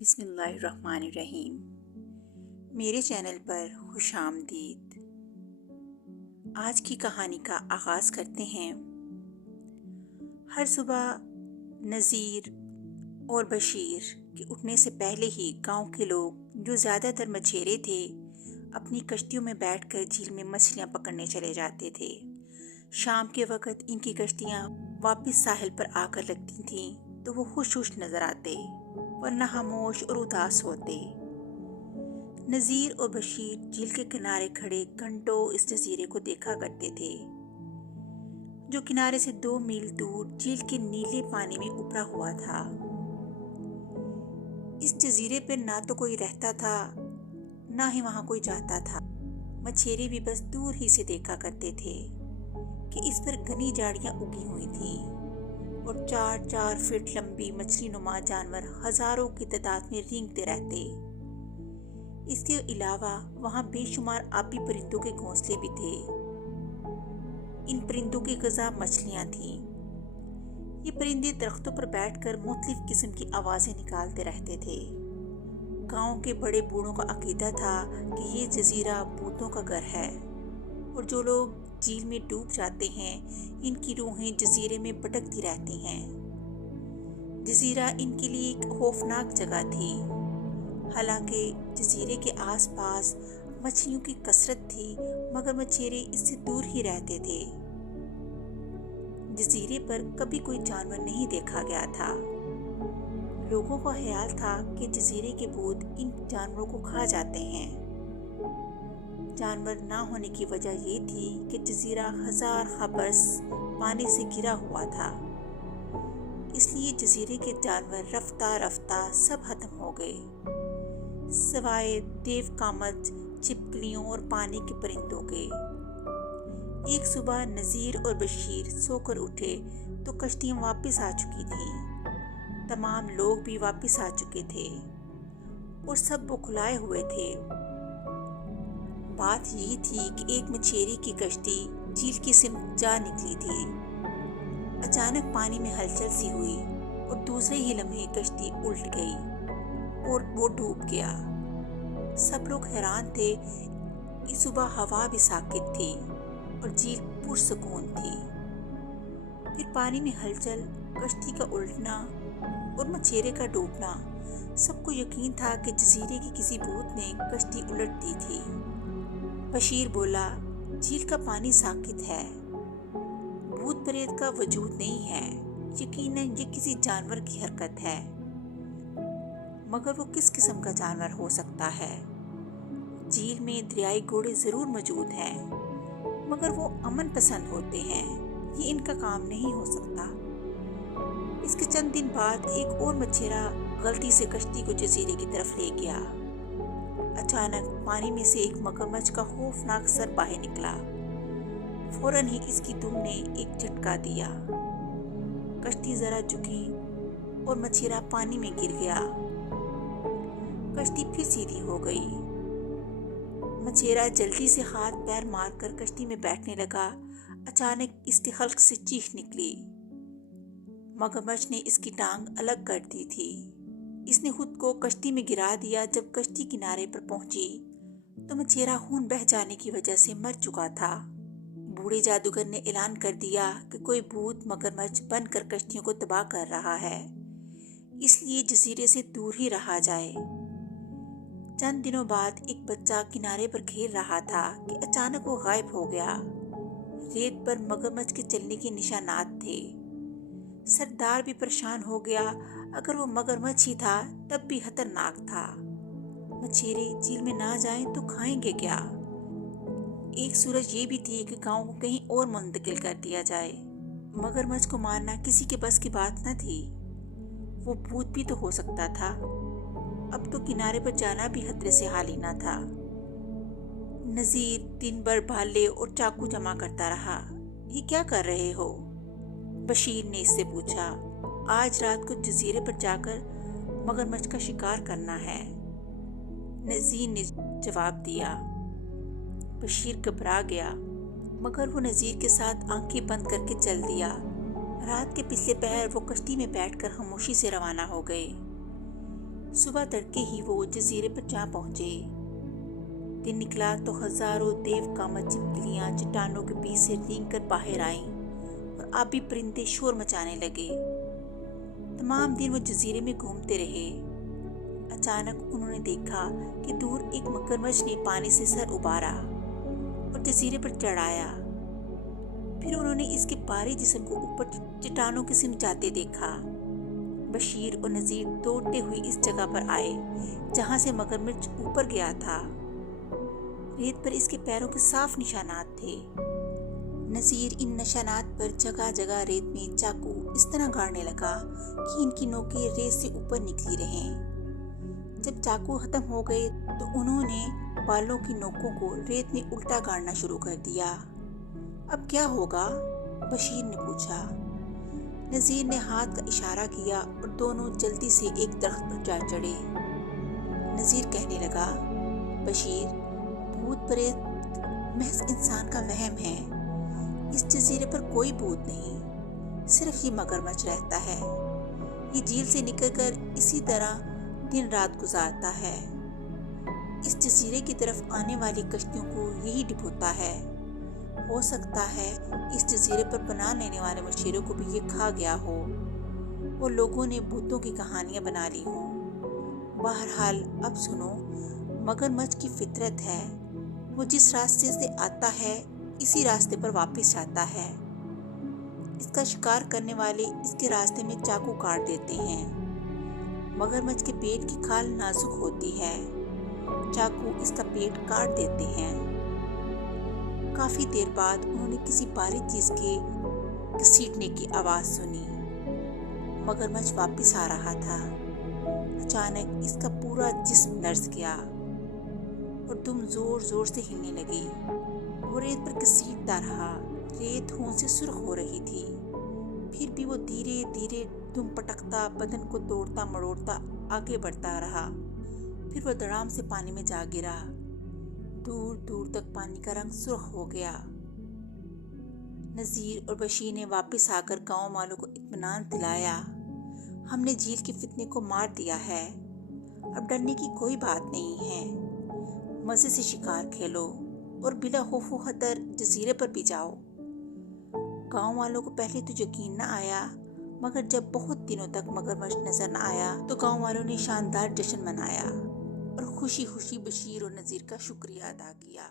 بسم اللہ الرحمن الرحیم۔ میرے چینل پر خوش آمدید۔ آج کی کہانی کا آغاز کرتے ہیں۔ ہر صبح نذیر اور بشیر کے اٹھنے سے پہلے ہی گاؤں کے لوگ، جو زیادہ تر مچھیرے تھے، اپنی کشتیوں میں بیٹھ کر جھیل میں مچھلیاں پکڑنے چلے جاتے تھے۔ شام کے وقت ان کی کشتیاں واپس ساحل پر آ کر لگتی تھیں تو وہ خوش نظر آتے، ورنہ خاموش اور اداس ہوتے۔ نذیر اور بشیر جھیل کے کنارے کھڑے گھنٹوں اس جزیرے کو دیکھا کرتے تھے، جو کنارے سے 2 میل دور جھیل کے نیلے پانی میں ابھرا ہوا تھا۔ اس جزیرے پر نہ تو کوئی رہتا تھا، نہ ہی وہاں کوئی جاتا تھا۔ مچھیرے بھی بس دور ہی سے دیکھا کرتے تھے کہ اس پر گھنی جھاڑیاں اگی ہوئی تھیں اور 4 فٹ لمبی مچھلی نما جانور ہزاروں کی تعداد میں رینگتے رہتے۔ اس کے علاوہ وہاں بے شمار آبی پرندوں کے گھونسلے بھی تھے۔ ان پرندوں کی غذا مچھلیاں تھیں۔ یہ پرندے درختوں پر بیٹھ کر مختلف قسم کی آوازیں نکالتے رہتے تھے۔ گاؤں کے بڑے بوڑھوں کا عقیدہ تھا کہ یہ جزیرہ بھوتوں کا گھر ہے، اور جو لوگ جھیل میں ڈوب جاتے ہیں، ان کی روحیں جزیرے میں بھٹکتی رہتی ہیں۔ جزیرہ ان کے لیے ایک خوفناک جگہ تھی۔ حالانکہ جزیرے کے آس پاس مچھلیوں کی کثرت تھی، مگر مچھیرے اس سے دور ہی رہتے تھے۔ جزیرے پر کبھی کوئی جانور نہیں دیکھا گیا تھا۔ لوگوں کا خیال تھا کہ جزیرے کے بھوت ان جانوروں کو کھا جاتے ہیں۔ جانور نہ ہونے کی وجہ یہ تھی کہ جزیرہ ہزار برس پانی سے گھرا ہوا تھا، اس لیے جزیرے کے جانور رفتہ رفتہ سب ختم ہو گئے، سوائے دیو کامت، چھپکلیوں اور پانی کے پرندوں کے۔ ایک صبح نذیر اور بشیر سو کر اٹھے تو کشتیاں واپس آ چکی تھیں۔ تمام لوگ بھی واپس آ چکے تھے اور سب بکھلائے ہوئے تھے۔ بات یہ تھی کہ ایک مچھیرے کی کشتی جھیل کی سمت جا نکلی تھی۔ اچانک پانی میں ہلچل سی ہوئی اور دوسرے ہی لمحے کشتی الٹ گئی اور وہ ڈوب گیا۔ سب لوگ حیران تھے۔ اس صبح ہوا بھی ساکت تھی اور جھیل پرسکون تھی۔ پھر پانی میں ہلچل، کشتی کا الٹنا اور مچھیرے کا ڈوبنا، سب کو یقین تھا کہ جزیرے کی کسی بھوت نے کشتی الٹ دی تھی۔ بشیر بولا، جھیل کا پانی ساکت ہے، بھوت پریت کا وجود نہیں ہے، یقیناً یہ کسی جانور کی حرکت ہے۔ مگر وہ کس قسم کا جانور ہو سکتا ہے؟ جھیل میں دریائی گھوڑے ضرور موجود ہیں، مگر وہ امن پسند ہوتے ہیں، یہ ان کا کام نہیں ہو سکتا۔ اس کے چند دن بعد ایک اور مچھیرا غلطی سے کشتی کو جزیرے کی طرف لے گیا۔ اچانک پانی میں سے ایک مگرمچھ کا خوفناک سر باہر نکلا۔ فوراً ہی اس کی دم نے ایک جھٹکا دیا، کشتی ذرا جھکی اور مچھیرا پانی میں گر گیا۔ کشتی پھر سیدھی ہو گئی۔ مچھیرا جلدی سے ہاتھ پیر مار کر کشتی میں بیٹھنے لگا۔ اچانک اس کے حلق سے چیخ نکلی۔ مگرمچھ نے اس کی ٹانگ الگ کر دی تھی۔ اس نے خود کو کشتی میں گرا دیا۔ جب کشتی کنارے پر پہنچی تو مچھیرا خون بہہ جانے کی وجہ سے مر چکا تھا۔ بوڑھے جادوگر نے اعلان کر دیا کہ کوئی بھوت مگرمچھ بن کر کشتیوں کو تباہ کر رہا ہے، اس لیے جزیرے سے دور ہی رہا جائے۔ چند دنوں بعد ایک بچہ کنارے پر کھیل رہا تھا کہ اچانک وہ غائب ہو گیا۔ ریت پر مگرمچھ کے چلنے کے نشانات تھے۔ سردار بھی پریشان ہو گیا۔ اگر وہ مگرمچھ ہی تھا تب بھی خطرناک تھا۔ مچھیرے جھیل میں نہ جائیں تو کھائیں گے کیا؟ ایک صورت یہ بھی تھی کہ گاؤں کو کہیں اور منتقل کر دیا جائے۔ مگرمچھ کو مارنا کسی کے بس کی بات نہ تھی، وہ بھوت بھی تو ہو سکتا تھا۔ اب تو کنارے پر جانا بھی خطرے سے خالی نہ تھا۔ نذیر دن بھر بھالے اور چاقو جمع کرتا رہا۔ یہ کیا کر رہے ہو؟ بشیر نے اس سے پوچھا۔ آج رات کو جزیرے پر جا کر مگرمچھ کا شکار کرنا ہے، نذیر نے جواب دیا۔ بشیر گھبرا گیا، مگر وہ نذیر کے ساتھ آنکھیں بند کر کے چل دیا۔ رات کے پچھلے پہر وہ کشتی میں بیٹھ کر خاموشی سے روانہ ہو گئے۔ صبح تڑکے ہی وہ جزیرے پر جا پہنچے۔ دن نکلا تو ہزاروں دیو کامت چھپکلیاں چٹانوں کے بیچ سے رینگ کر باہر آئیں اور آبی پرندے شور مچانے لگے۔ تمام دن وہ جزیرے میں گھومتے رہے۔ اچانک انہوں نے دیکھا کہ دور ایک مگرمچھ نے پانی سے سر ابھارا اور جزیرے پر چڑھ آیا۔ پھر انہوں نے اس کے بھاری جسم کو اوپر چٹانوں کی سمت جاتے دیکھا۔ بشیر اور نذیر دوڑتے ہوئے اس جگہ پر آئے جہاں سے مگرمچھ اوپر گیا تھا۔ ریت پر اس کے پیروں کے صاف نشانات تھے۔ نذیر ان نشانات پر جگہ جگہ ریت میں چاقو اس طرح گاڑنے لگا کہ ان کی نوکیں ریت سے اوپر نکلی رہیں۔ جب چاقو ختم ہو گئے تو انہوں نے بالوں کی نوکوں کو ریت میں الٹا گاڑنا شروع کر دیا۔ اب کیا ہوگا؟ بشیر نے پوچھا۔ نذیر نے ہاتھ کا اشارہ کیا اور دونوں جلدی سے ایک درخت پر جا چڑھے۔ نذیر کہنے لگا، بشیر، بھوت پریت محض انسان کا وہم ہے۔ اس جزیرے پر کوئی بھوت نہیں، صرف یہ مگرمچھ رہتا ہے۔ یہ جھیل سے نکل کر اسی طرح دن رات گزارتا ہے۔ اس جزیرے کی طرف آنے والی کشتیوں کو یہی ڈبوتا ہے۔ ہو سکتا ہے اس جزیرے پر پناہ لینے والے مچھیروں کو بھی یہ کھا گیا ہو اور لوگوں نے بھوتوں کی کہانیاں بنا لی ہوں۔ بہرحال اب سنو، مگرمچھ کی فطرت ہے، وہ جس راستے سے آتا ہے اسی راستے پر واپس جاتا ہے۔ اس کا شکار کرنے والے اس کے راستے میں چاقو کاٹ دیتے ہیں۔ مگرمچھ کے پیٹ کی کھال نازک ہوتی ہے، چاقو اس کا پیٹ کاٹ دیتے ہیں۔ کافی دیر بعد انہوں نے کسی بھاری چیز کے گھسیٹنے کی آواز سنی۔ مگرمچھ واپس آ رہا تھا۔ اچانک اس کا پورا جسم لرز گیا اور دم زور زور سے ہلنے لگی۔ وہ ریت پر گھسیٹتا رہا، ریت خون سے سرخ ہو رہی تھی۔ پھر بھی وہ دھیرے دھیرے دم پٹکتا، بدن کو توڑتا مڑوڑتا آگے بڑھتا رہا۔ پھر وہ دڑام سے پانی میں جا گرا۔ دور دور تک پانی کا رنگ سرخ ہو گیا۔ نذیر اور بشیر نے واپس آ کر گاؤں والوں کو اطمینان دلایا، ہم نے جھیل کے فتنے کو مار دیا ہے، اب ڈرنے کی کوئی بات نہیں ہے۔ مزے سے شکار کھیلو اور بلا خوف و خطر جزیرے پر بھی جاؤ۔ گاؤں والوں کو پہلے تو یقین نہ آیا، مگر جب بہت دنوں تک مگرمچھ نظر نہ آیا تو گاؤں والوں نے شاندار جشن منایا اور خوشی خوشی بشیر اور نذیر کا شکریہ ادا کیا۔